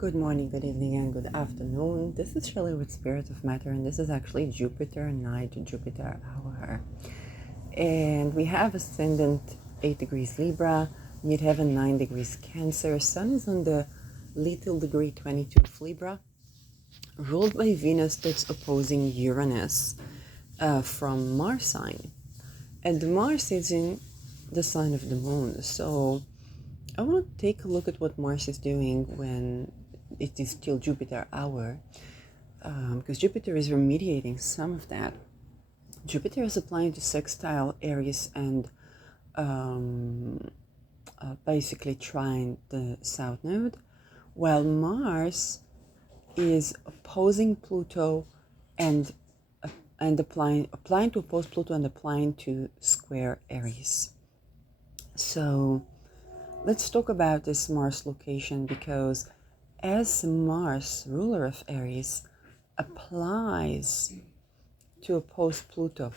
Good morning, good evening, and good afternoon. This is Shirley with Spirit of Matter, and this is actually Jupiter night, Jupiter hour. And we have ascendant 8 degrees Libra, midheaven 9 degrees Cancer. Sun is on the lethal degree 22 of Libra, ruled by Venus that's opposing Uranus from Mars sign. And Mars is in the sign of the moon. So I want to take a look at what Mars is doing when it is still Jupiter hour, because Jupiter is remediating some of that. Jupiter is applying to sextile Aries and basically trine the south node, while Mars is opposing Pluto and applying to oppose Pluto and applying to square Aries. So let's talk about this Mars location, because as Mars, ruler of Aries, applies to oppose Pluto,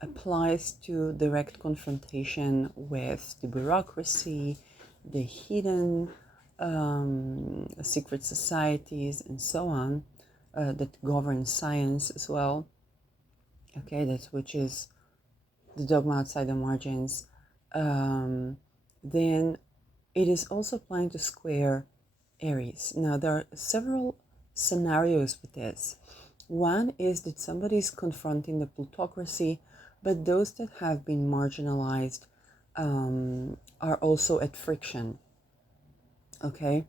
applies to direct confrontation with the bureaucracy, the hidden secret societies, and so on, that govern science as well. Okay, which is the dogma outside the margins. Then it is also applying to square Aries. Now, there are several scenarios with this. One is that somebody is confronting the plutocracy, but those that have been marginalized are also at friction. Okay?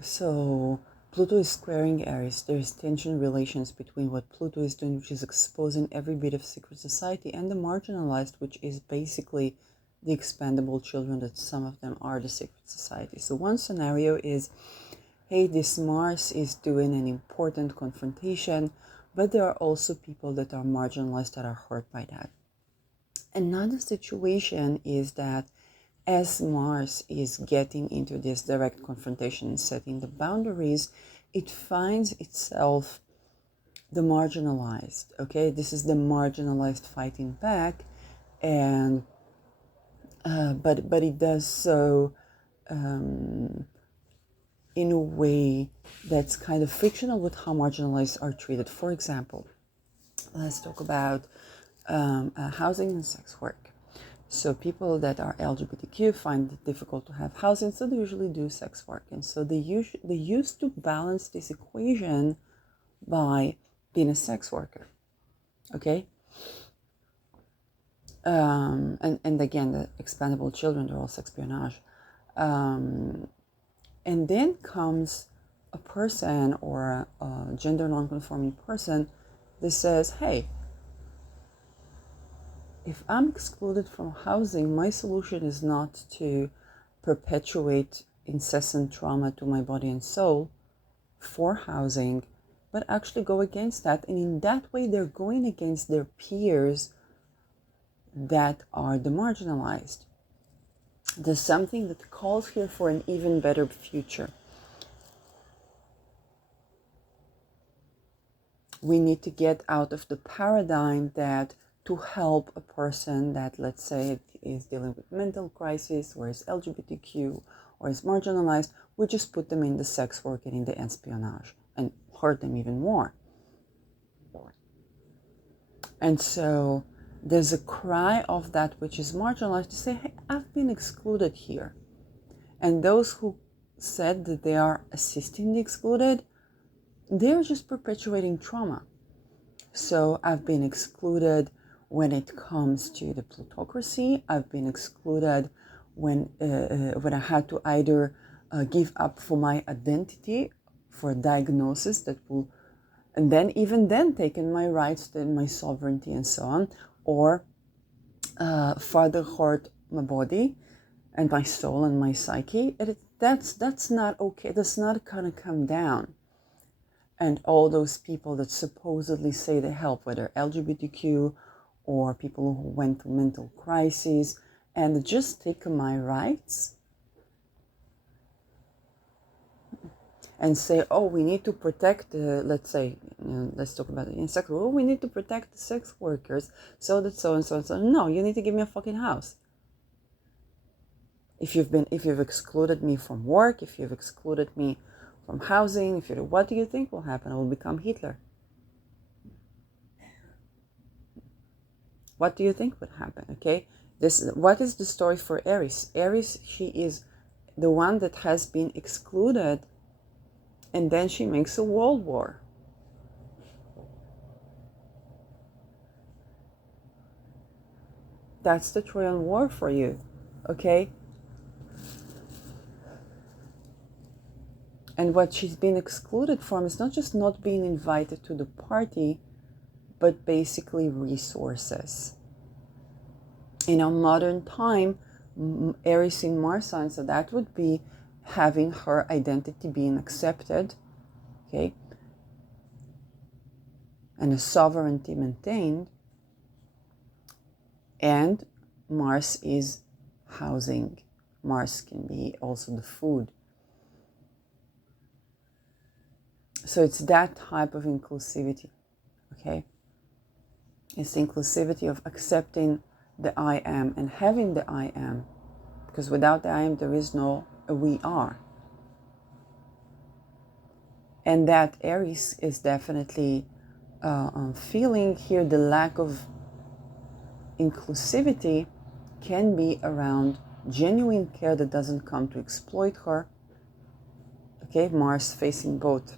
So Pluto is squaring Aries. There's tension relations between what Pluto is doing, which is exposing every bit of secret society, and the marginalized, which is basically the expendable children, that some of them are the secret society. So one scenario is, hey, this Mars is doing an important confrontation, but there are also people that are marginalized that are hurt by that. Another situation is that as Mars is getting into this direct confrontation and setting the boundaries, it finds itself the marginalized. Okay, this is the marginalized fighting back, and but it does so in a way that's kind of fictional with how marginalized are treated. For example, let's talk about housing and sex work. So people that are LGBTQ find it difficult to have housing, so they usually do sex work. And so they used to balance this equation by being a sex worker. Okay? And again, the expendable children, they're all espionage. And then comes a person or a gender non-conforming person that says, hey, if I'm excluded from housing, my solution is not to perpetuate incessant trauma to my body and soul for housing, but actually go against that. And in that way, they're going against their peers that are the marginalized. There's something that calls here for an even better future. We need to get out of the paradigm that to help a person that, let's say, is dealing with mental crisis or is LGBTQ or is marginalized, we just put them in the sex work and in the espionage and hurt them even more. And so there's a cry of that which is marginalized to say, hey, I've been excluded here. And those who said that they are assisting the excluded, they're just perpetuating trauma. So I've been excluded when it comes to the plutocracy. I've been excluded when I had to either give up for my identity for a diagnosis that will, and then even then taken my rights and my sovereignty and so on, or further hurt my body and my soul and my psyche. That's not okay. That's not gonna come down. And all those people that supposedly say they help, whether LGBTQ or people who went through mental crises, and just take my rights and say, oh, we need to protect, let's say, let's talk about it in sex work. Oh, we need to protect the sex workers so that so and so and so. No, you need to give me a fucking house. If you've excluded me from work, if you've excluded me from housing. If you do, what do you think will happen? I will become Hitler. What do you think would happen? Okay, what is the story for Aries? Aries, she is the one that has been excluded, and then she makes a world war. That's the Trojan War for you, okay? And what she's been excluded from is not just not being invited to the party, but basically resources. In a modern time, Aries in Mars sign, so that would be having her identity being accepted, okay, and a sovereignty maintained. And Mars is housing. Mars can be also the food. So it's that type of inclusivity, okay? It's the inclusivity of accepting the I am and having the I am. Because without the I am, there is no we are. And that Aries is definitely feeling here the lack of inclusivity can be around genuine care that doesn't come to exploit her. Okay, Mars facing both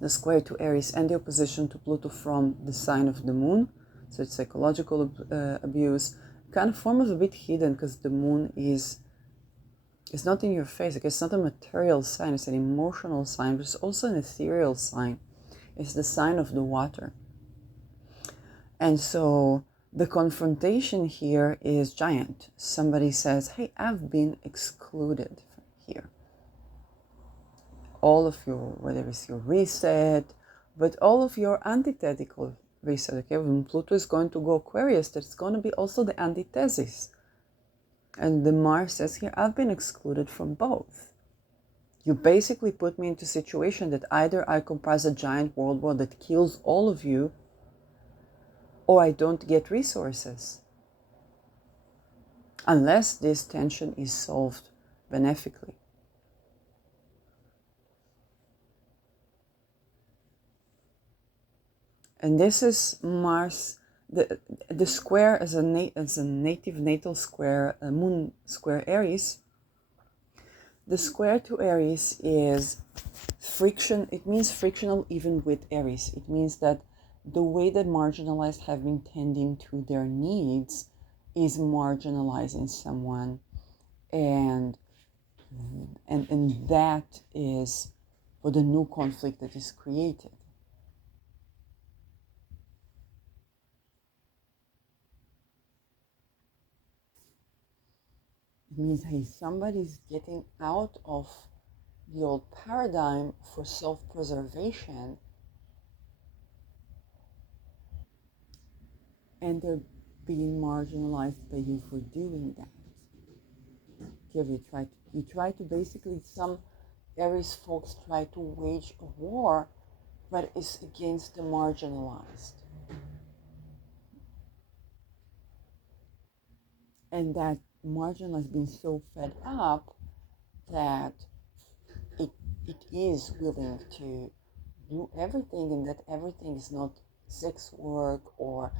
the square to Aries and the opposition to Pluto from the sign of the moon. So it's psychological abuse, kind of form of a bit hidden because the moon is it's not in your face. Like, it's not a material sign, it's an emotional sign, but it's also an ethereal sign. It's the sign of the water. And so the confrontation here is giant. Somebody says, hey, I've been excluded from here. All of your, whether it's your reset, but all of your antithetical reset. Okay, when Pluto is going to go Aquarius, there's going to be also the antithesis. And the Mars says here, I've been excluded from both. You basically put me into a situation that either I comprise a giant world war that kills all of you, or I don't get resources. Unless this tension is solved benefically. And this is Mars, the square as a native natal square, a moon square Aries. The square to Aries is friction. It means frictional even with Aries. It means that the way that marginalized have been tending to their needs is marginalizing someone, and that is for the new conflict that is created. It means, hey, somebody's getting out of the old paradigm for self-preservation, and they're being marginalized by you for doing that. Here you try to basically, some Aries folks try to wage a war, but it's against the marginalized. And that marginalized being so fed up that it is willing to do everything, and that everything is not sex work or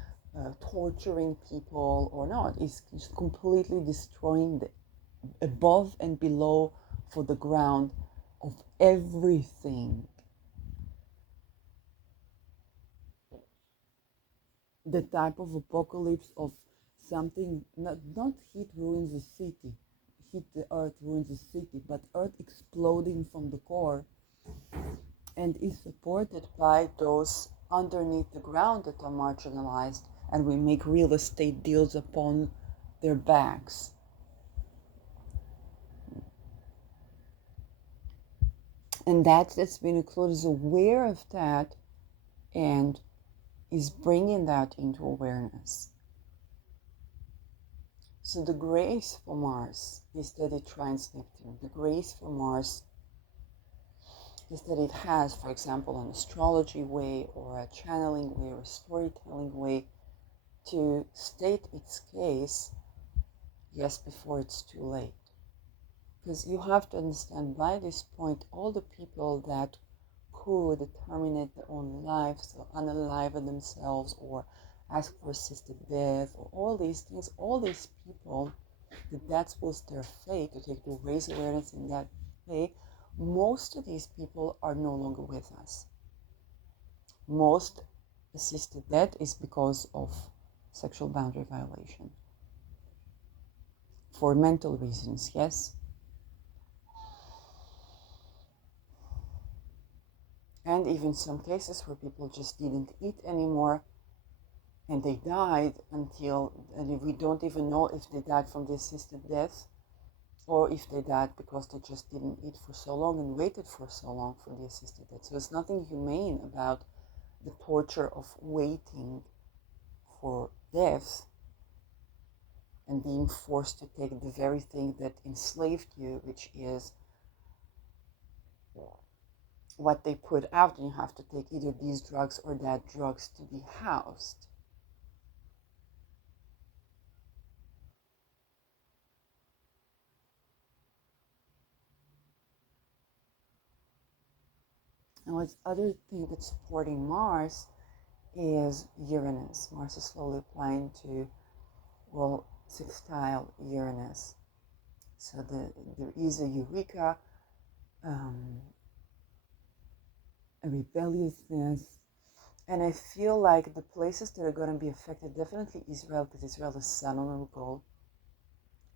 torturing people or not. It's just completely destroying the above and below for the ground of everything. The type of apocalypse of something, not heat ruins the city, heat the earth ruins the city, but earth exploding from the core, and is supported by those underneath the ground that are marginalized, and we make real estate deals upon their backs. And that's been included, is aware of that and is bringing that into awareness. So the grace for Mars is that it trines Neptune. The grace for Mars is that it has, for example, an astrology way or a channeling way or a storytelling way to state its case, yes, before it's too late. Because you have to understand, by this point, all the people that could terminate their own lives or unalive themselves or ask for assisted death or all these things, all these people that was their fate, to raise awareness in that way, most of these people are no longer with us. Most assisted death is because of sexual boundary violation. For mental reasons, yes. And even some cases where people just didn't eat anymore and they died and we don't even know if they died from the assisted death or if they died because they just didn't eat for so long and waited for so long for the assisted death. So there's nothing humane about the torture of waiting for death and being forced to take the very thing that enslaved you, which is what they put out, and you have to take either these drugs or that drugs to be housed. And what's other thing that's supporting Mars is Uranus. Mars is slowly applying to, well, sextile Uranus. So there is a Eureka, a rebelliousness, and I feel like the places that are going to be affected, definitely Israel, because Israel is sun on Algol,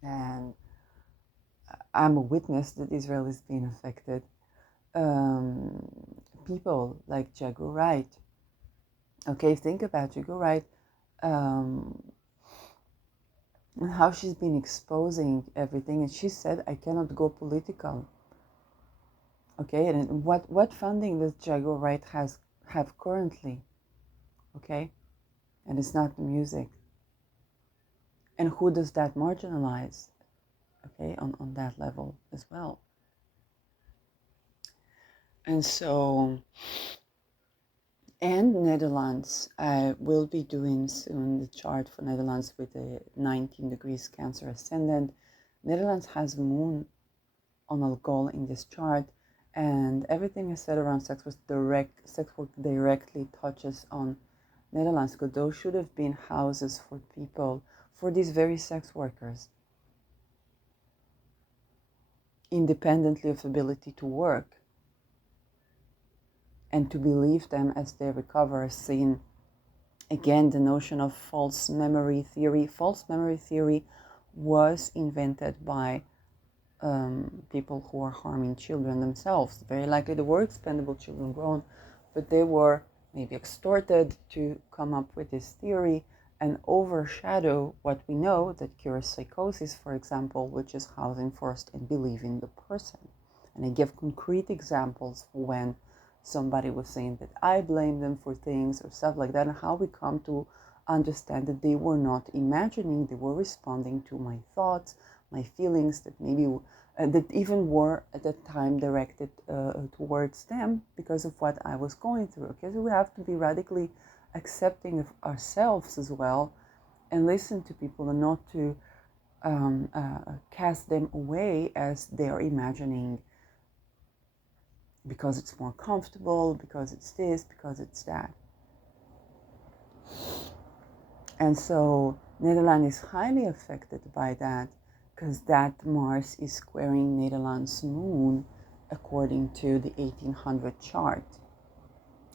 and I'm a witness that Israel is being affected. People like Jago Wright. Okay, think about Jago Wright, and how she's been exposing everything, and she said, "I cannot go political." Okay, and what funding does Jago Wright have currently? Okay, and it's not the music. And who does that marginalize? Okay, on that level as well. And so, and Netherlands, I will be doing soon the chart for Netherlands with the 19 degrees Cancer ascendant. Netherlands has moon on Algol in this chart, and everything I said around sex work directly touches on Netherlands, because those should have been houses for people, for these very sex workers, independently of ability to work, and to believe them as they recover. Seeing again the notion of false memory theory. False memory theory was invented by people who are harming children themselves. Very likely there were expendable children grown, but they were maybe extorted to come up with this theory and overshadow what we know that cures psychosis, for example, which is housing first and believing the person. And I give concrete examples when somebody was saying that I blame them for things or stuff like that, and how we come to understand that they were not imagining, they were responding to my thoughts, my feelings that maybe that even were at that time directed towards them because of what I was going through. Okay, so we have to be radically accepting of ourselves as well, and listen to people, and not to cast them away as they are imagining, because it's more comfortable, because it's this, because it's that. And so Netherlands is highly affected by that, because that Mars is squaring Netherlands' moon according to the 1800 chart.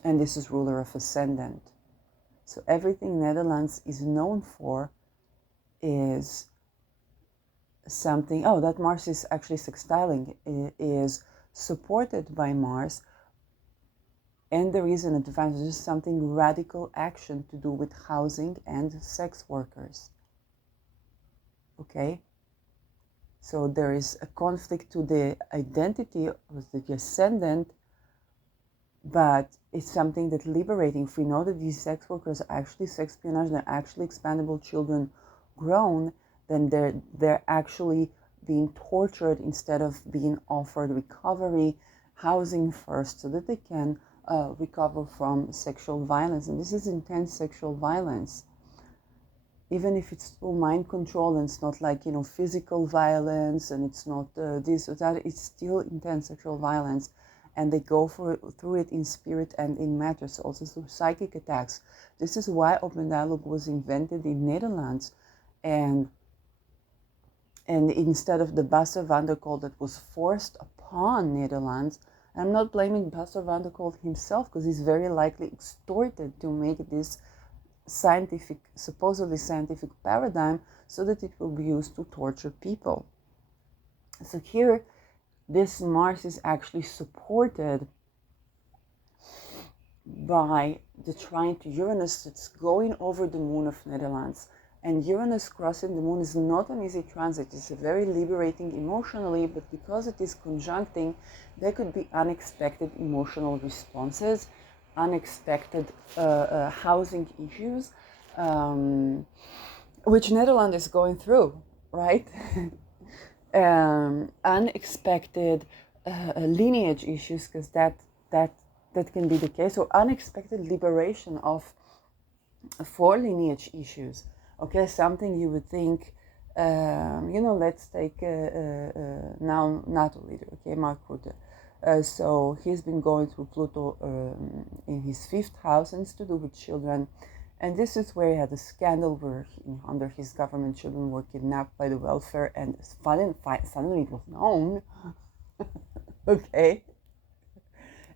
And this is ruler of ascendant. So everything Netherlands is known for is something, that Mars is actually sextiling, is supported by Mars, and there is an advantage, there's something radical action to do with housing and sex workers. Okay? So there is a conflict to the identity of the ascendant, but it's something that's liberating. If we know that these sex workers are actually sex espionage, they're actually expandable children grown, then they're actually being tortured instead of being offered recovery, housing first, so that they can recover from sexual violence. And this is intense sexual violence. even if it's through mind control and it's not like, physical violence, and it's not this or that, it's still intense sexual violence. And they go through it in spirit and in matter, so also through psychic attacks. This is why open dialogue was invented in Netherlands. And instead of the Bassa van der Kolk that was forced upon Netherlands, I'm not blaming Bassa van der Kolk himself, because he's very likely extorted to make this supposedly scientific paradigm so that it will be used to torture people. So here, this Mars is actually supported by the trine to Uranus that's going over the moon of Netherlands. And Uranus crossing the moon is not an easy transit. It's very liberating emotionally, but because it is conjuncting, there could be unexpected emotional responses, unexpected housing issues, which Netherlands is going through, right? Unexpected lineage issues, because that can be the case, or unexpected liberation of for lineage issues. Okay, something you would think, let's take now NATO leader, okay, Mark Rutte. So he's been going through Pluto in his 5th house, and it's to do with children. And this is where he had a scandal where under his government children were kidnapped by the welfare, and suddenly it was known. Okay.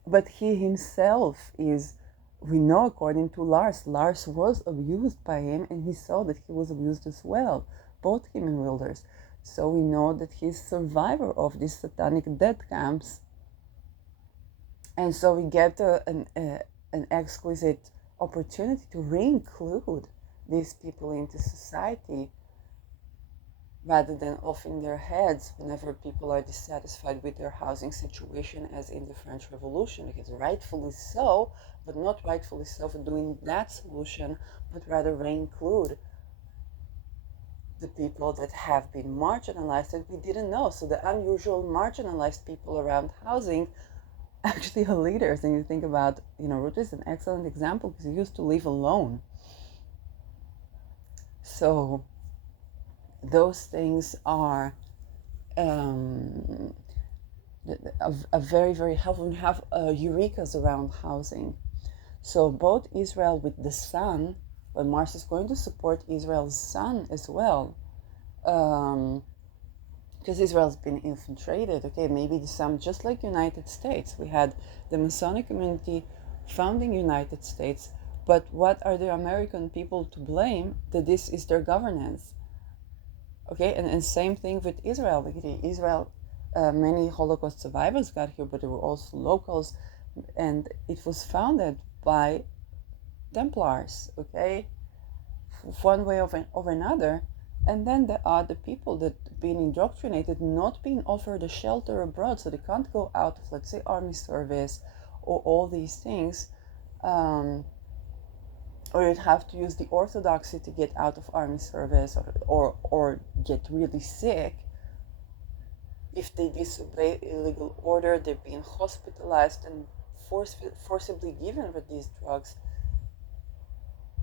But he himself is, we know according to Lars was abused by him, and he saw that he was abused as well, both him and Wilders. So we know that he's survivor of these satanic death camps. And so we get an exquisite opportunity to re-include these people into society, rather than off in their heads whenever people are dissatisfied with their housing situation, as in the French Revolution. Because rightfully so, but not rightfully so for doing that solution, but rather re-include the people that have been marginalized that we didn't know. So the unusual marginalized people around housing actually are leaders. And you think about, Rutte is an excellent example, because he used to live alone. So those things are a very, very helpful. We have eurekas around housing. So both Israel with the sun, but Mars is going to support Israel's sun as well, because Israel's been infiltrated. Okay, maybe the sun, just like United States, we had the Masonic community founding United States, but what are the American people to blame that this is their governance? Okay, and same thing with Israel. Israel, many Holocaust survivors got here, but there were also locals, and it was founded by Templars, okay, one way or another. And then there are the people that being indoctrinated, not being offered a shelter abroad, so they can't go out of, let's say, army service or all these things, or you'd have to use the orthodoxy to get out of army service, or get really sick. If they disobey illegal order, they're being hospitalized and forcibly given with these drugs.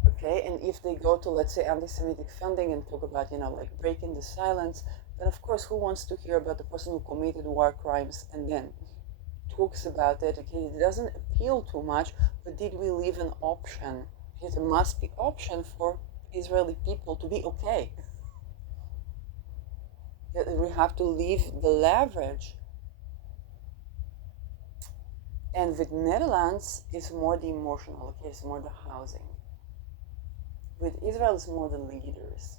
Okay, and if they go to, let's say, anti-Semitic funding and talk about, like breaking the silence, then of course, who wants to hear about the person who committed war crimes and then talks about it? Okay, it doesn't appeal too much, but did we leave an option? Because there must be option for Israeli people to be okay. We have to leave the leverage. And with Netherlands, it's more the emotional, okay, it's more the housing. With Israel, it's more the leaders.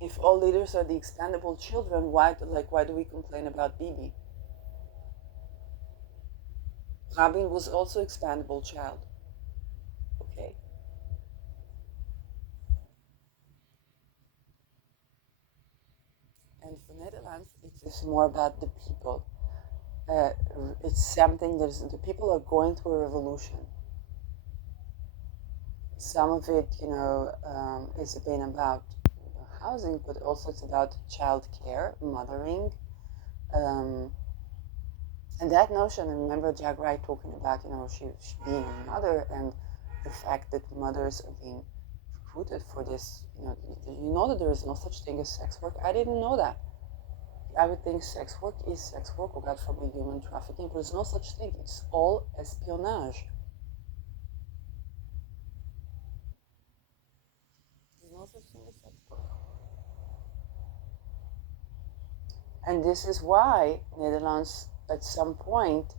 If all leaders are the expendable children, why do we complain about Bibi? Rabin was also expendable child. Okay. And for Netherlands, it's more about the people. It's something the people are going through a revolution. Some of it, has been about housing, but also it's about child care, mothering, and that notion. I remember Jack Wright talking about, she being a mother, and the fact that mothers are being recruited for this. You know that there is no such thing as sex work. I didn't know that. I would think sex work is sex work, or God forbid human trafficking, but there's no such thing. It's all espionage. There's no such thing as sex work. And this is why Netherlands at some point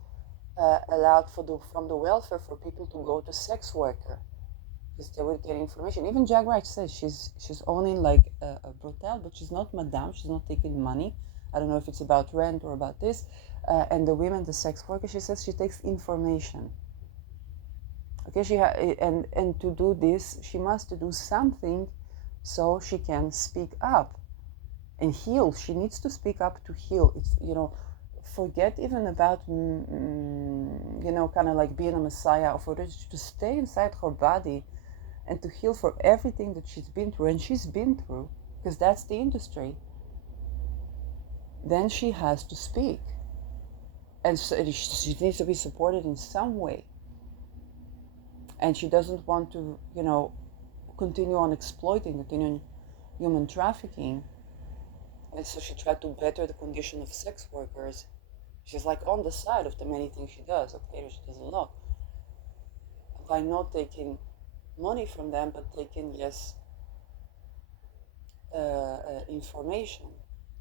allowed from the welfare for people to go to sex worker, because they would get information. Even Jack Wright says she's owning like a brothel, but she's not madame. She's not taking money. I don't know if it's about rent or about this. And the women, the sex workers, she says she takes information. Okay, and to do this, she must do something so she can speak up and heal. She needs to speak up to heal. It's, forget even about, kind of like being a messiah, or for her to stay inside her body and to heal for everything that she's been through, and she's been through, because that's the industry. Then she has to speak. And so she needs to be supported in some way. And she doesn't want to, continue on exploiting, continue human trafficking. And so she tried to better the condition of sex workers. She's like on the side of the many things she does. Okay, she does a lot. By not taking money from them, but taking, yes, information.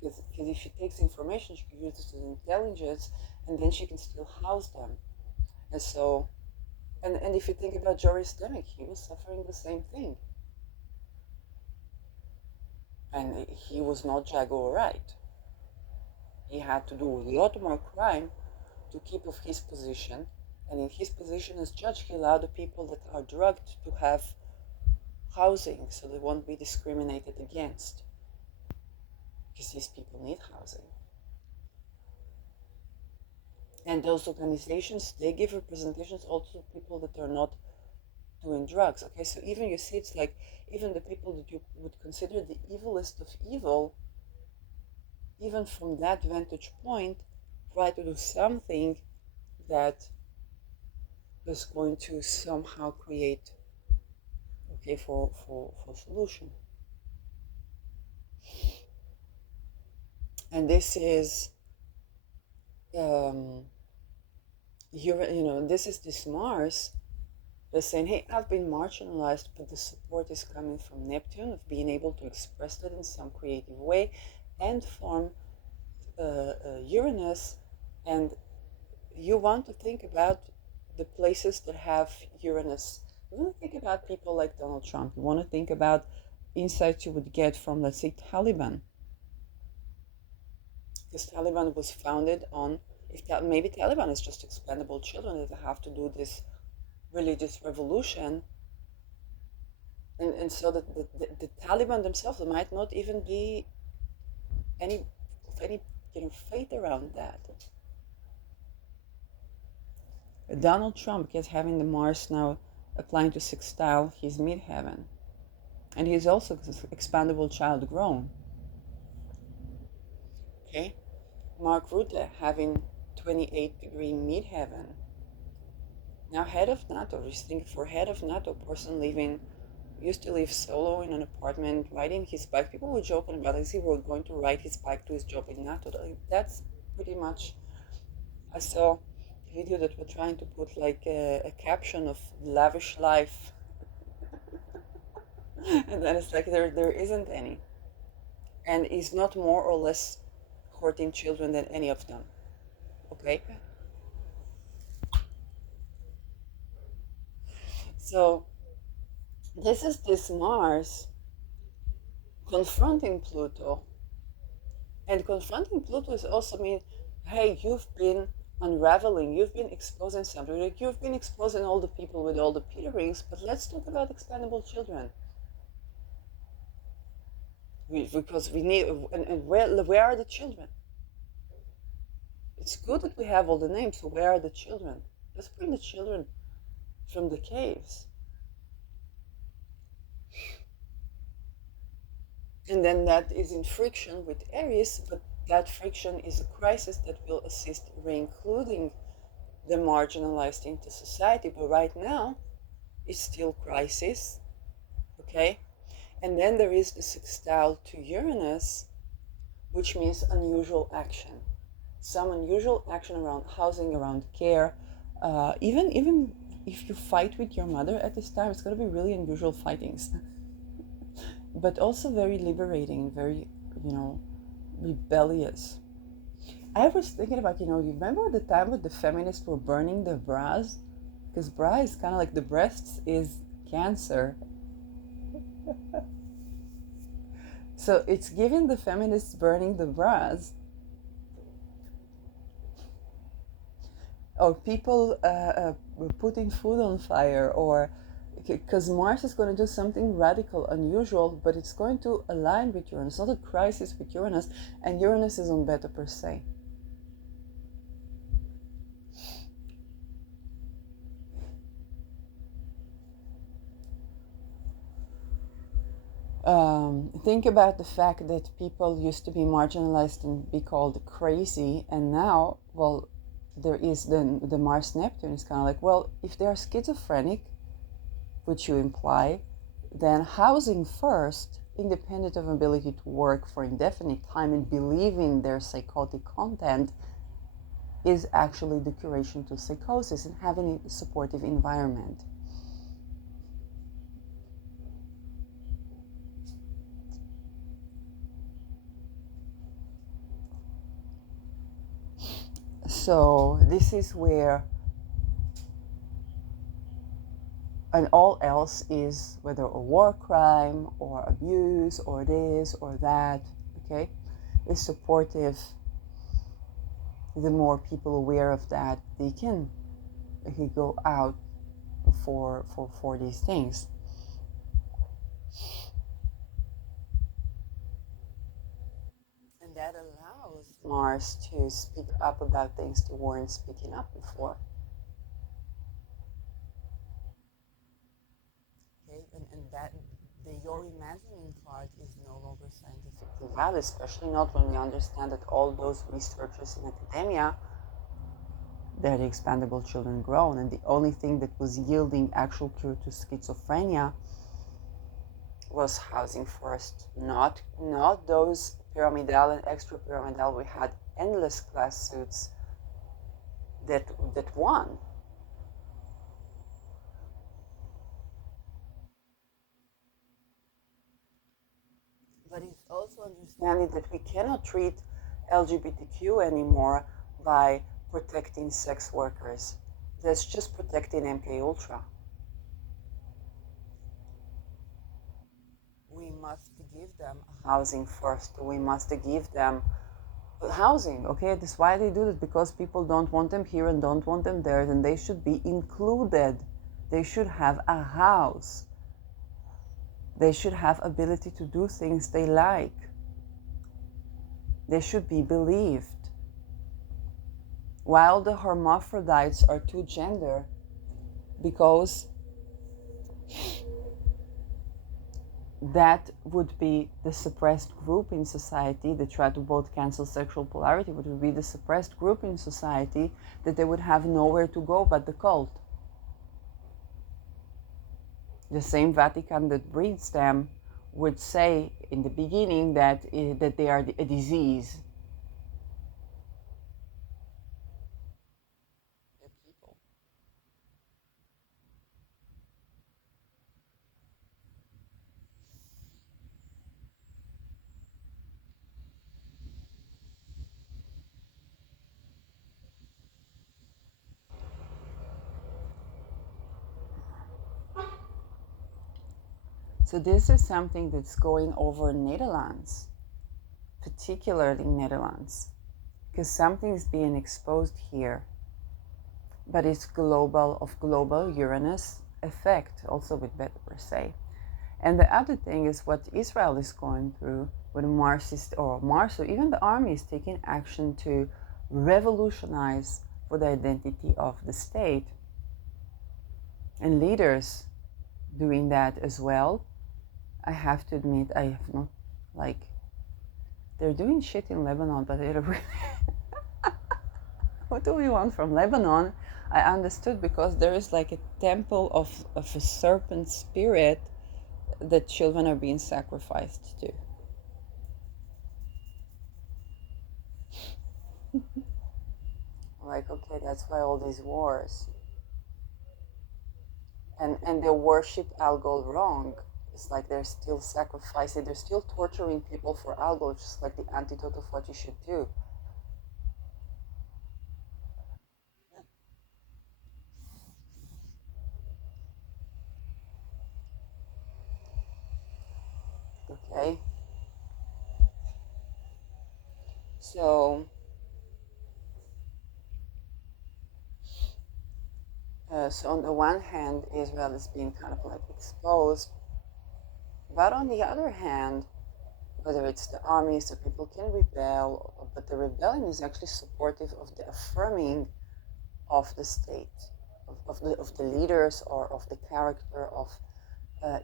Because if she takes information, she can use it as intelligence, and then she can still house them. And so, and if you think about Joris Demick, he was suffering the same thing. And he was not Jago right. He had to do a lot more crime to keep of his position. And in his position as judge, he allowed the people that are drugged to have housing, so they won't be discriminated against. Because these people need housing. And those organizations, they give representations also to people that are not doing drugs. Okay, so even you see, it's like even the people that you would consider the evilest of evil, even from that vantage point, try to do something that is going to somehow create, okay, for solution. And this is this is this Mars. They're saying, hey, I've been marginalized, but the support is coming from Neptune, of being able to express that in some creative way, and from Uranus. And you want to think about the places that have Uranus. You want to think about people like Donald Trump. You want to think about insights you would get from, let's say, Taliban. Because Taliban was founded on, maybe Taliban is just expendable children that have to do this religious revolution, and so that the Taliban themselves might not even be any faith around that. Donald Trump is having the Mars now applying to sextile his midheaven, and he's also expandable child grown. Okay, Mark Rutte having 28-degree midheaven. Now, head of NATO, just think, for head of NATO, person used to live solo in an apartment, riding his bike. People were joking about it, as he was going to ride his bike to his job in NATO. That's pretty much, I saw a video that were trying to put like a caption of lavish life. And then it's like there isn't any. And he's not more or less hurting children than any of them. Okay? So this is this Mars confronting Pluto. And confronting Pluto is also mean, hey, you've been unraveling, you've been exposing something, like you've been exposing all the people with all the Peter rings, but let's talk about expendable children. Because we need, and where are the children? It's good that we have all the names, so where are the children? Let's bring the children from the caves. And then that is in friction with Aries, but that friction is a crisis that will assist re-including the marginalized into society. But right now, it's still crisis. Okay? And then there is the sextile to Uranus, which means unusual action. Some unusual action around housing, around care. Even if you fight with your mother at this time, it's going to be really unusual fightings, but also very liberating, very, you know, rebellious. I was thinking about, you remember the time when the feminists were burning their bras? Because bra is kind of like the breasts is cancer. So it's giving the feminists burning the bras, or people putting food on fire, or because Mars is going to do something radical, unusual, but it's going to align with Uranus, not a crisis with Uranus, and Uranus is on Beta Persei. Think about the fact that people used to be marginalized and be called crazy, and now, well, there is the Mars Neptune. It's kind of like, well, if they are schizophrenic, which you imply, then housing first, independent of ability to work for indefinite time and believe in their psychotic content, is actually the curation to psychosis, and having a supportive environment. So this is where, and all else is whether a war crime or abuse or this or that, okay, is supportive. The more people aware of that, they can go out for these things. And that allows Mars to speak up about things they weren't speaking up before. Okay, and that the your imagining part is no longer scientifically valid, especially not when we understand that all those researchers in academia, they're the expandable children grown, and the only thing that was yielding actual cure to schizophrenia was housing first, not those pyramidal and extra pyramidal. We had endless class suits that won. But it's also understanding that we cannot treat LGBTQ anymore by protecting sex workers. That's just protecting MK Ultra. We must give them housing first. We must give them housing. Okay, that's why they do it, because people don't want them here and don't want them there, and they should be included. They should have a house. They should have ability to do things they like. They should be believed. While the hermaphrodites are two gender, because that would be the suppressed group in society that try to both cancel sexual polarity, would be the suppressed group in society that they would have nowhere to go but the cult. The same Vatican that breeds them would say in the beginning that they are a disease. People. So this is something that's going over Netherlands, particularly Netherlands, because something is being exposed here, but it's global, of global Uranus effect, also with Beta Persei. And the other thing is what Israel is going through, when Mars, or even the army is taking action to revolutionize for the identity of the state, and leaders doing that as well. I have to admit, I have not, like, they're doing shit in Lebanon, but they're really what do we want from Lebanon? I understood, because there is like a temple of a serpent spirit that children are being sacrificed to. Like, okay, that's why all these wars. And they worship Algol wrong. It's like they're still sacrificing, they're still torturing people for Algol, just like the antidote of what you should do. Okay? So, so on the one hand, Israel is being kind of like exposed, but on the other hand, whether it's the army, so people can rebel, but the rebellion is actually supportive of the affirming of the state, of the leaders or of the character of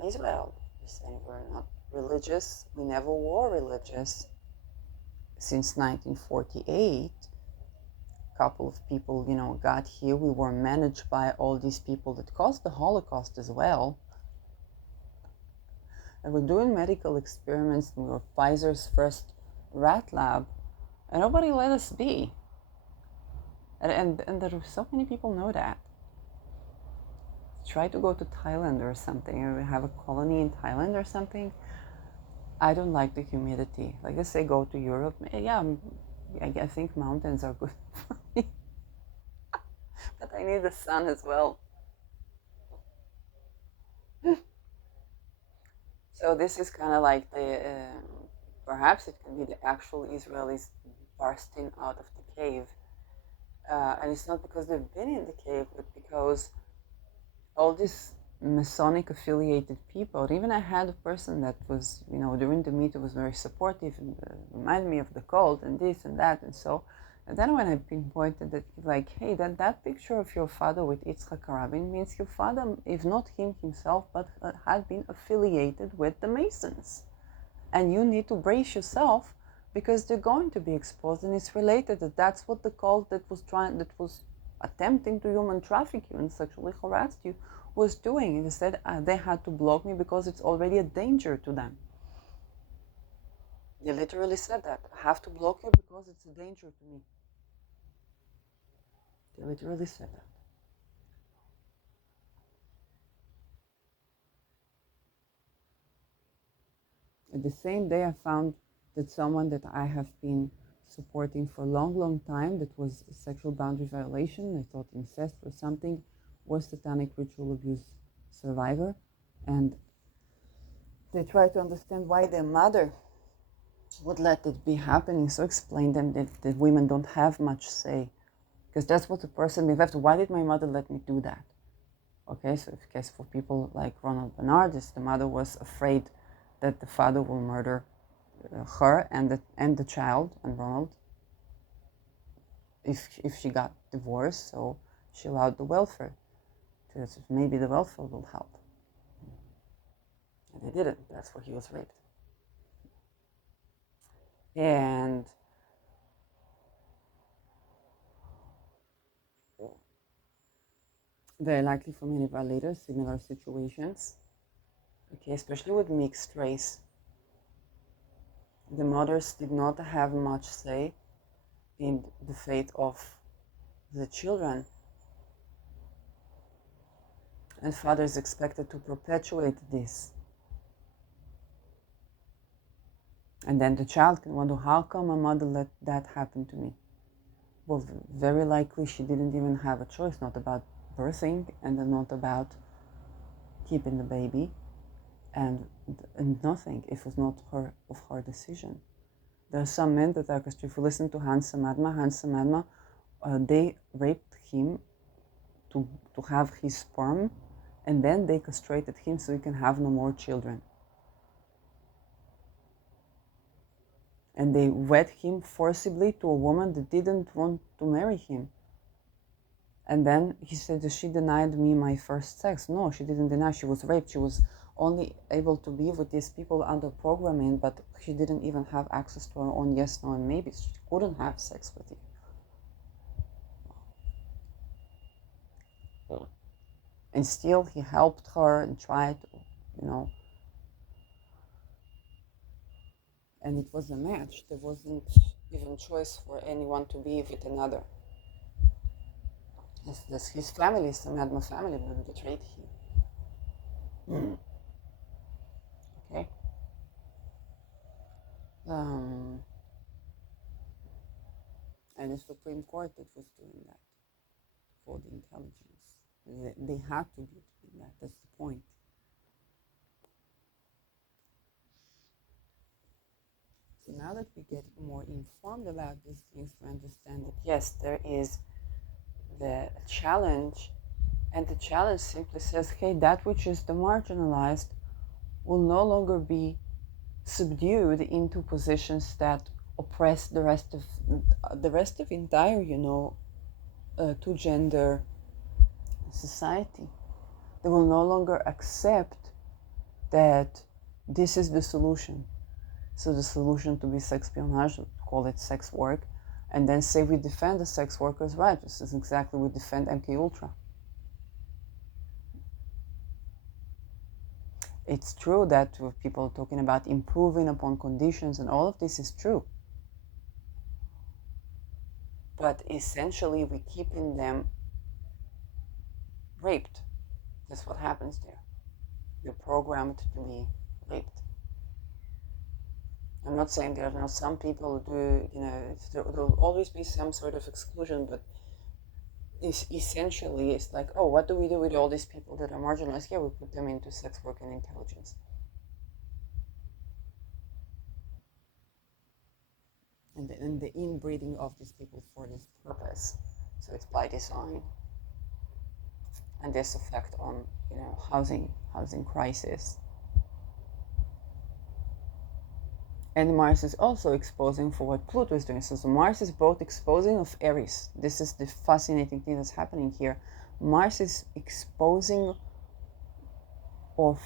Israel. We're saying we're not religious, we never were religious. Since 1948, a couple of people, got here. We were managed by all these people that caused the Holocaust as well. And we're doing medical experiments. We were Pfizer's first rat lab, and nobody let us be. And there are so many people know that. Try to go to Thailand or something, or have a colony in Thailand or something. I don't like the humidity. Like I say, go to Europe. Yeah, I think mountains are good for me, but I need the sun as well. So this is kind of like perhaps it can be the actual Israelis bursting out of the cave. And it's not because they've been in the cave, but because all these Masonic affiliated people, even I had a person that was, during the meeting was very supportive and reminded me of the cult and this and that and so. And then when I pinpointed that, like, hey, that picture of your father with Yitzhak Rabin means your father, if not him himself, but had been affiliated with the Masons. And you need to brace yourself because they're going to be exposed, and it's related that's what the cult that was attempting to human traffic you and sexually harassed you was doing. And they said they had to block me because it's already a danger to them. They literally said that. I have to block you because it's a danger to me. They literally said that. At the same day, I found that someone that I have been supporting for a long, long time, that was a sexual boundary violation, I thought incest or something, was satanic ritual abuse survivor. And they tried to understand why their mother would let it be happening. So explain them that women don't have much say. Because that's what the person may have to, why did my mother let me do that? Okay, so in case for people like Ronald Bernardis, the mother was afraid that the father will murder her and the child and Ronald if she got divorced. So she allowed the welfare to, maybe the welfare will help. And they didn't. That's where he was raped. And very likely for many of our leaders, similar situations. Okay, especially with mixed race. The mothers did not have much say in the fate of the children. And fathers expected to perpetuate this. And then the child can wonder, how come my mother let that happen to me? Well, very likely she didn't even have a choice, not about birthing and not about keeping the baby, and nothing. It was not her decision. There are some men that are, if you listen to Hans Madma, they raped him to have his sperm, and then they castrated him so he can have no more children. And they wed him forcibly to a woman that didn't want to marry him. And then he said that she denied me my first sex. No, she didn't deny. She was raped. She was only able to be with these people under programming, but she didn't even have access to her own yes, no, and maybe. She couldn't have sex with you. And still he helped her and tried, and it was a match. There wasn't even choice for anyone to be with another. His family, the Madma family, betrayed him. Okay. And the Supreme Court that was doing that for the intelligence. They had to be doing that. That's the point. So now that we get more informed about these things, we understand that yes, there is the challenge, and the challenge simply says, hey, that which is the marginalized will no longer be subdued into positions that oppress the rest of entire, two gender society. They will no longer accept that this is the solution. So the solution to be sex espionage, call it sex work, and then say we defend the sex workers' rights. This is exactly we defend MK Ultra. It's true that people talking about improving upon conditions and all of this is true. But essentially we're keeping them raped. That's what happens there. They're programmed to be raped. I'm not saying there are not some people who do, there will always be some sort of exclusion, but essentially it's like, oh, what do we do with all these people that are marginalized? Yeah, we put them into sex work and intelligence. And the inbreeding of these people for this purpose. So it's by design. And this effect on, housing crisis. And Mars is also exposing for what Pluto is doing. So Mars is both exposing of Aries. This is the fascinating thing that's happening here. Mars is exposing of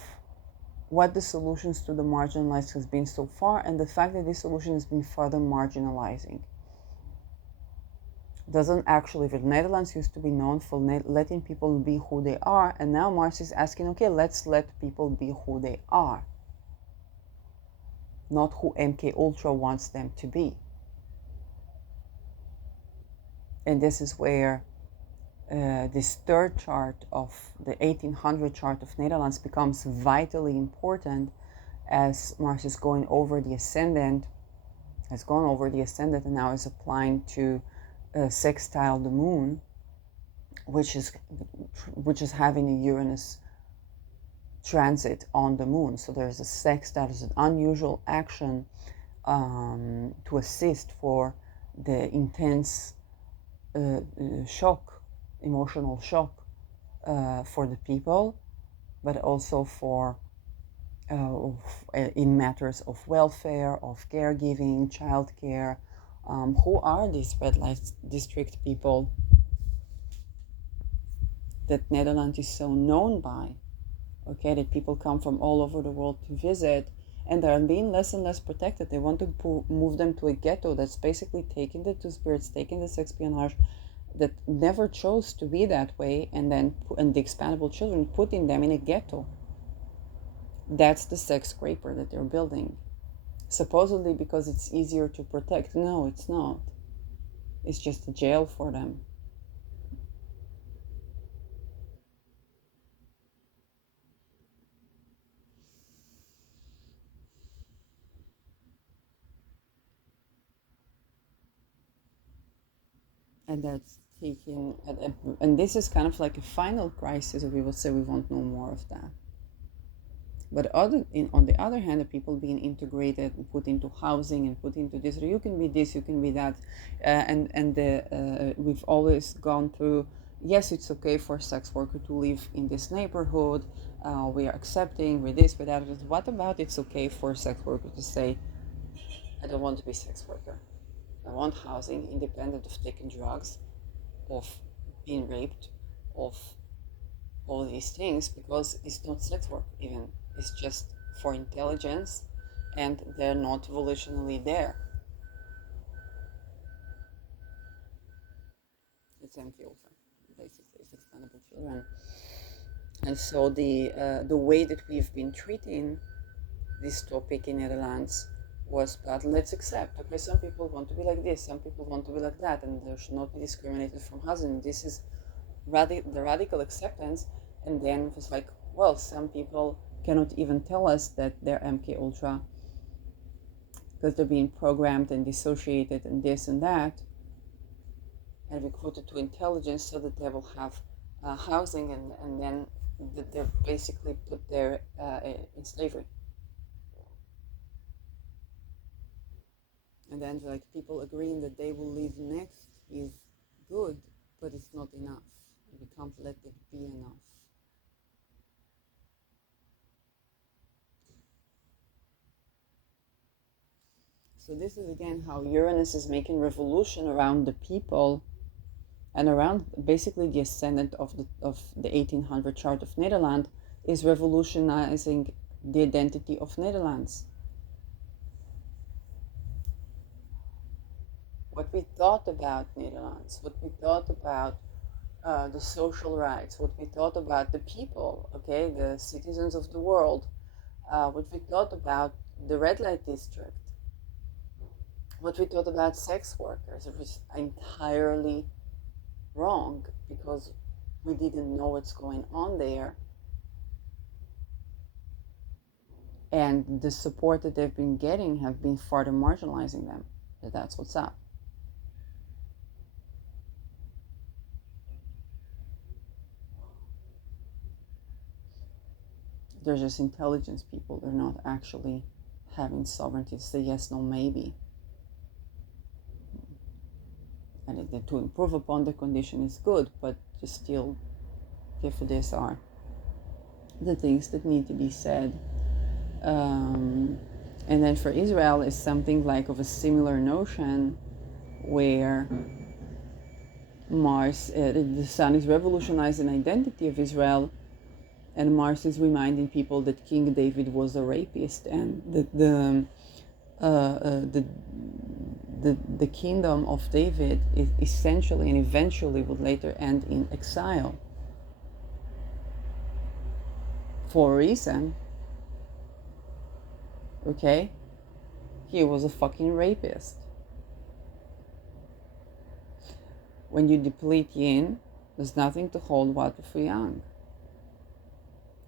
what the solutions to the marginalized has been so far, and the fact that this solution has been further marginalizing. Doesn't actually, the Netherlands used to be known for letting people be who they are, and now Mars is asking, okay, let's let people be who they are, not who MK Ultra wants them to be. And this is where this third chart of the 1800 chart of Netherlands becomes vitally important, as Mars is going over the ascendant, has gone over the ascendant and now is applying to sextile the moon, which is having a Uranus transit on the moon. So there's a sextile, there's an unusual action to assist for the intense emotional shock for the people, but also for in matters of welfare, of caregiving, childcare. Who are these red light district people that Netherlands is so known by? Okay, that people come from all over the world to visit, and they're being less and less protected. They want to move them to a ghetto that's basically taking the two spirits, taking this espionage that never chose to be that way, and then and the expandable children, putting them in a ghetto. That's the sex scraper that they're building, supposedly because it's easier to protect. No, it's not. It's just a jail for them. And that's taking, and this is kind of like a final crisis. We will say we want no more of that. But on the other hand, the people being integrated and put into housing and put into this, you can be this, you can be that, we've always gone through. Yes, it's okay for a sex worker to live in this neighborhood. We are accepting with this, with that. What about it's okay for a sex worker to say, I don't want to be a sex worker. I want housing independent of taking drugs, of being raped, of all these things, because it's not sex work even. It's just for intelligence, and they're not volitionally there. It's MK Ultra, basically. It's expandable children. And so the way that we've been treating this topic in Netherlands was about let's accept. Okay, some people want to be like this, some people want to be like that, and there should not be discriminated from husband. This is the radical acceptance. And then it was like, well, some people cannot even tell us that they're MK Ultra because they're being programmed and dissociated and this and that, and recruited to intelligence so that they will have housing, and then they're basically put there in slavery. And then like people agreeing that they will live next is good, but it's not enough. We can't let it be enough. So this is again how Uranus is making revolution around the people and around basically the ascendant of the 1800 chart of Nederland is revolutionizing the identity of Netherlands. What we thought about Netherlands, what we thought about the social rights, what we thought about the people, okay, the citizens of the world, what we thought about the red light district, what we thought about sex workers, it was entirely wrong because we didn't know what's going on there. And the support that they've been getting have been further marginalizing them. That's what's up. They're just intelligence people. They're not actually having sovereignty to say yes, no, maybe. And to improve upon the condition is good, but just still, for this are the things that need to be said. And then for Israel is something like of a similar notion where Mars, the sun is revolutionizing the identity of Israel, and Mars is reminding people that King David was a rapist, and that the kingdom of David is essentially and eventually would later end in exile. For a reason. Okay? He was a fucking rapist. When you deplete yin, there's nothing to hold water for yang.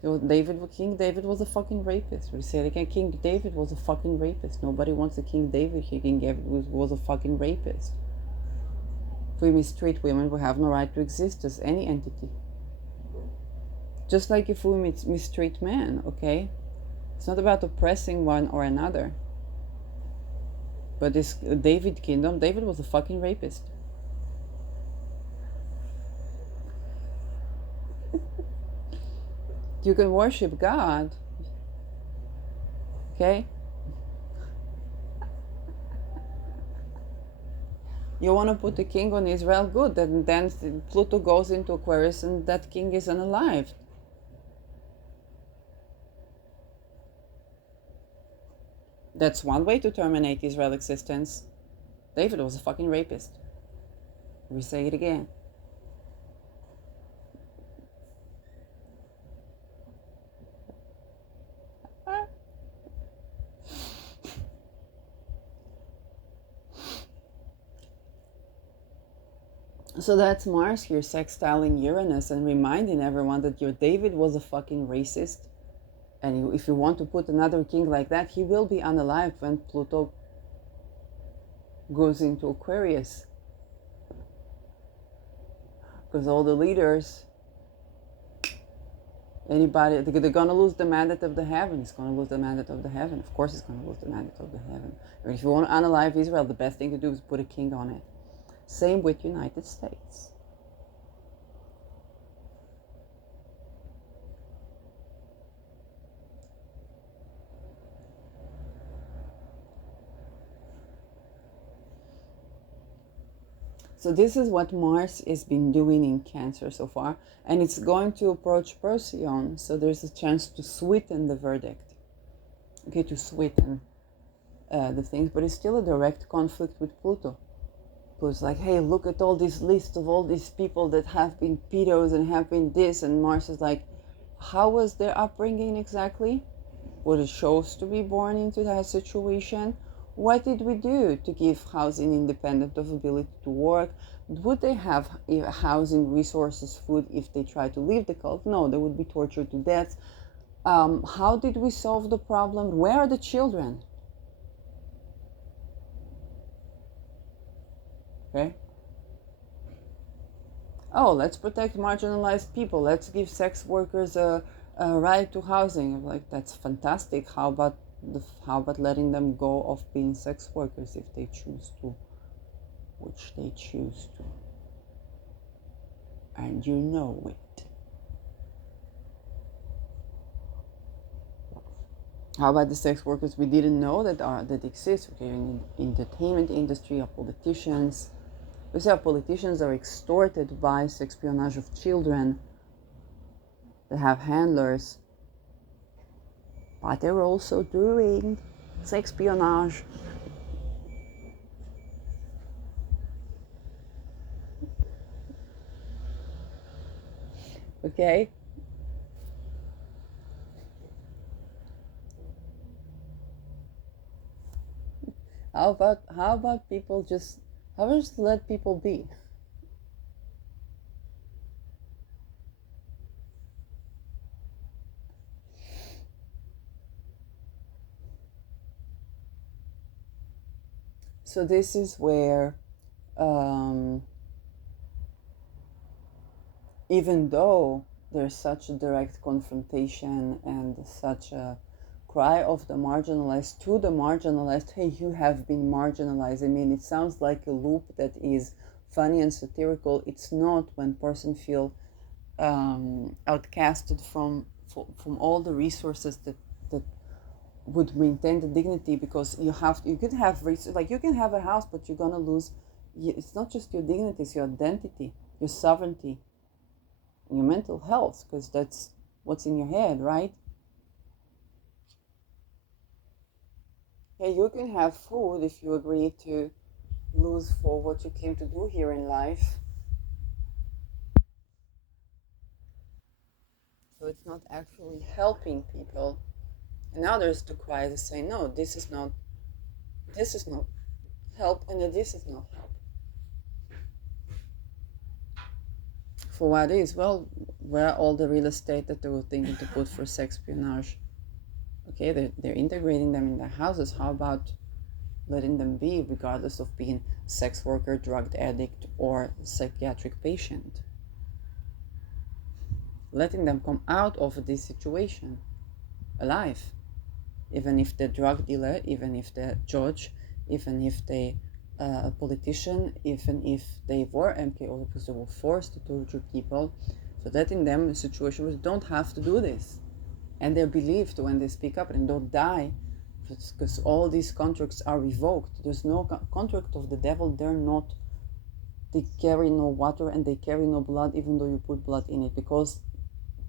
King David was a fucking rapist. We say it again, King David was a fucking rapist. Nobody wants a King David. King David was a fucking rapist. If we mistreat women, we have no right to exist as any entity. Just like if we mistreat men, okay? It's not about oppressing one or another. But this David kingdom, David was a fucking rapist. You can worship God, okay? You want to put a king on Israel, good. Then Pluto goes into Aquarius and that king is unalived. That's one way to terminate Israel's existence. David was a fucking rapist. We say it again. So that's Mars here sextiling Uranus and reminding everyone that your David was a fucking racist. And if you want to put another king like that, he will be unalive when Pluto goes into Aquarius. Because all the leaders, anybody, they're going to lose the mandate of the heaven. It's going to lose the mandate of the heaven. Of course it's going to lose the mandate of the heaven. And if you want to unalive Israel, the best thing to do is put a king on it. Same with United States. So this is what Mars has been doing in Cancer so far, and it's going to approach Procyon, so there's a chance to sweeten the verdict. Okay, to sweeten the things, but it's still a direct conflict with Pluto. Pluto's like, hey, look at all this list of all these people that have been pedos and have been this, and Mars is like, how was their upbringing exactly? Was it chose to be born into that situation? What did we do to give housing independent of ability to work? Would they have housing, resources, food if they try to leave the cult? No, they would be tortured to death. How did we solve the problem? Where are the children? Okay. Oh, let's protect marginalized people. Let's give sex workers a right to housing. Like, that's fantastic. How about letting them go of being sex workers if they choose to, which they choose to, and you know it. How about the sex workers we didn't know that exist? Okay, in the entertainment industry, our politicians. We say our politicians are extorted by espionage of children. They have handlers, but they're also doing espionage. Okay. How about people just how about just let people be? So this is where, um, even though there's such a direct confrontation and such a cry of the marginalized to the marginalized, hey, you have been marginalized. I mean, it sounds like a loop that is funny and satirical. It's not when person feel outcasted from all the resources that would maintain the dignity, because you could have like you can have a house, but you're gonna lose. It's not just your dignity; it's your identity, your sovereignty, your mental health, because that's what's in your head, right? Yeah, you can have food if you agree to lose for what you came to do here in life. So it's not actually helping people. And others to cry to say, no, this is not help, and this is not help. For what is? Well, where are all the real estate that they were thinking to put for sex espionage? Okay, they're integrating them in their houses. How about letting them be, regardless of being sex worker, drug addict, or psychiatric patient? Letting them come out of this situation alive, even if the drug dealer, even if the judge, even if they a politician, even if they were MKO because they were forced to torture people. So letting them in a situation where they don't have to do this, and they're believed when they speak up and don't die, because all these contracts are revoked. There's no contract of the devil. They carry no water and they carry no blood, even though you put blood in it, because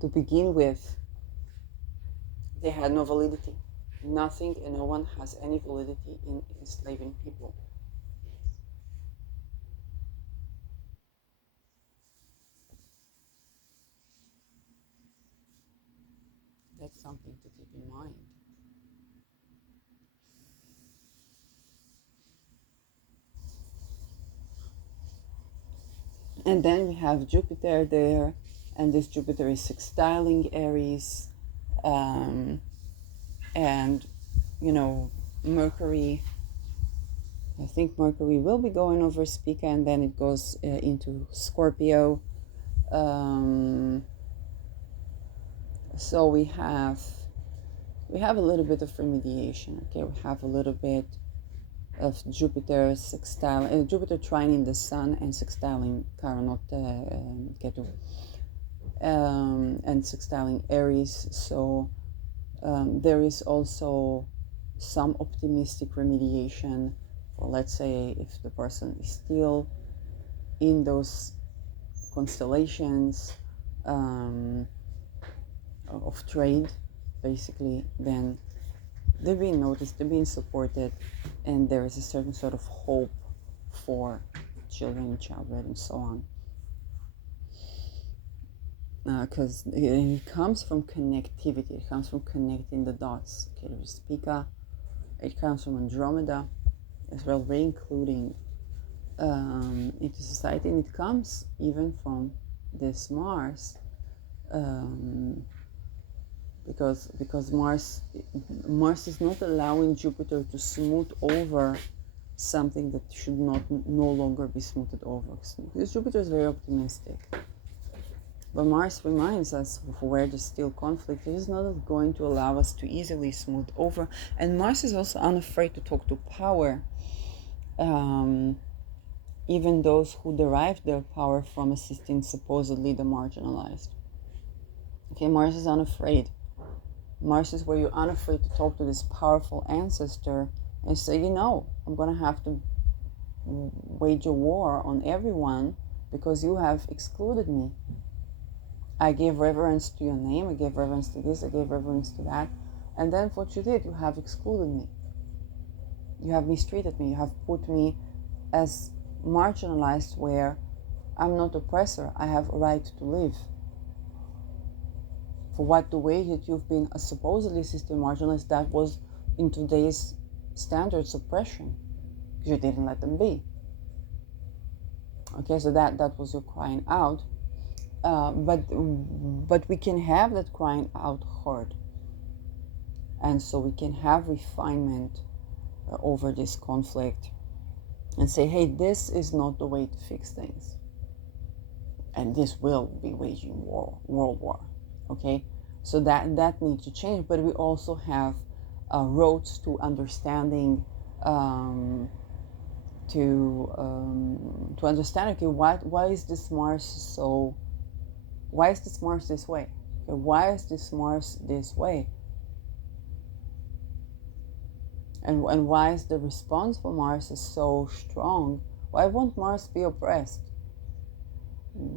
to begin with, they had no validity. Nothing and no one has any validity in enslaving people. That's something to keep in mind. And then we have Jupiter there, and this Jupiter is sextiling Aries, um, and you know, Mercury. I think Mercury will be going over Spica, and then it goes into Scorpio. Um, so we have a little bit of remediation. Okay, we have a little bit of Jupiter sextile, Jupiter trining the Sun and sextiling Chiron, Ketu, and sextiling Aries. So there is also some optimistic remediation for, let's say, if the person is still in those constellations um, of trade, basically, then they're being noticed, they're being supported, and there is a certain sort of hope for children and childbirth and so on. Because it comes from connectivity, it comes from connecting the dots. Okay, there's Spica, It comes from Andromeda as well, re-including into society, and it comes even from this Mars, because Mars is not allowing Jupiter to smooth over something that should not no longer be smoothed over. Because Jupiter is very optimistic, but Mars reminds us of where there's still conflict. It is not going to allow us to easily smooth over, and Mars is also unafraid to talk to power. Even those who derive their power from assisting supposedly the marginalized. Okay, Mars is unafraid. Mars is where you're unafraid to talk to this powerful ancestor and say, I'm going to have to wage a war on everyone because you have excluded me. I gave reverence to your name, I gave reverence to this, I gave reverence to that, and then what you did, you have excluded me. You have mistreated me, you have put me as marginalized where I'm not oppressor, I have a right to live. For what the way that you've been supposedly system marginalized, that was in today's standards oppression, because you didn't let them be. Okay, so that was your crying out, but we can have that crying out heard, and so we can have refinement over this conflict and say, hey, this is not the way to fix things, and this will be waging world war. Okay, so that needs to change, but we also have roads to understanding, to understand, okay, why is this Mars this way? Okay, why is this Mars this way? And why is the response for Mars is so strong? Why won't Mars be oppressed?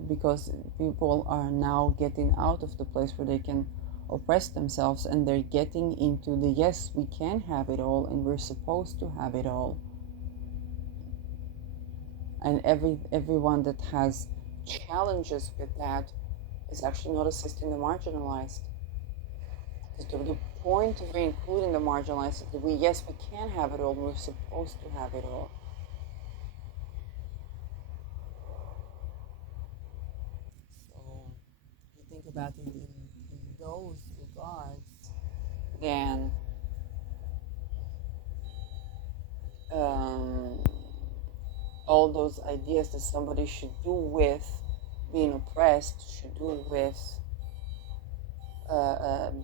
Because people are now getting out of the place where they can oppress themselves, and they're getting into the yes, we can have it all, and we're supposed to have it all. And everyone that has challenges with that is actually not assisting the marginalized. The point of including the marginalized is that we can have it all, we're supposed to have it all. So if you think about it in those regards, then all those ideas that somebody should do with being oppressed, should do with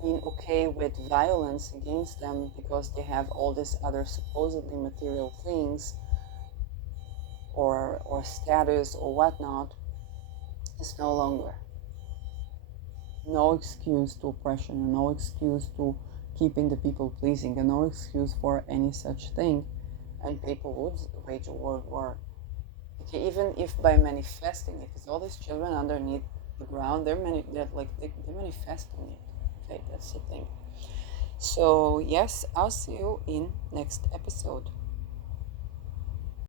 being okay with violence against them because they have all these other supposedly material things or status or whatnot, is no longer. No excuse to oppression, and no excuse to keeping the people pleasing, and no excuse for any such thing. And people would wage a world war. Okay, even if by manifesting it, because all these children underneath the ground, they're manifesting it. Okay, that's the thing. So yes, I'll see you in next episode.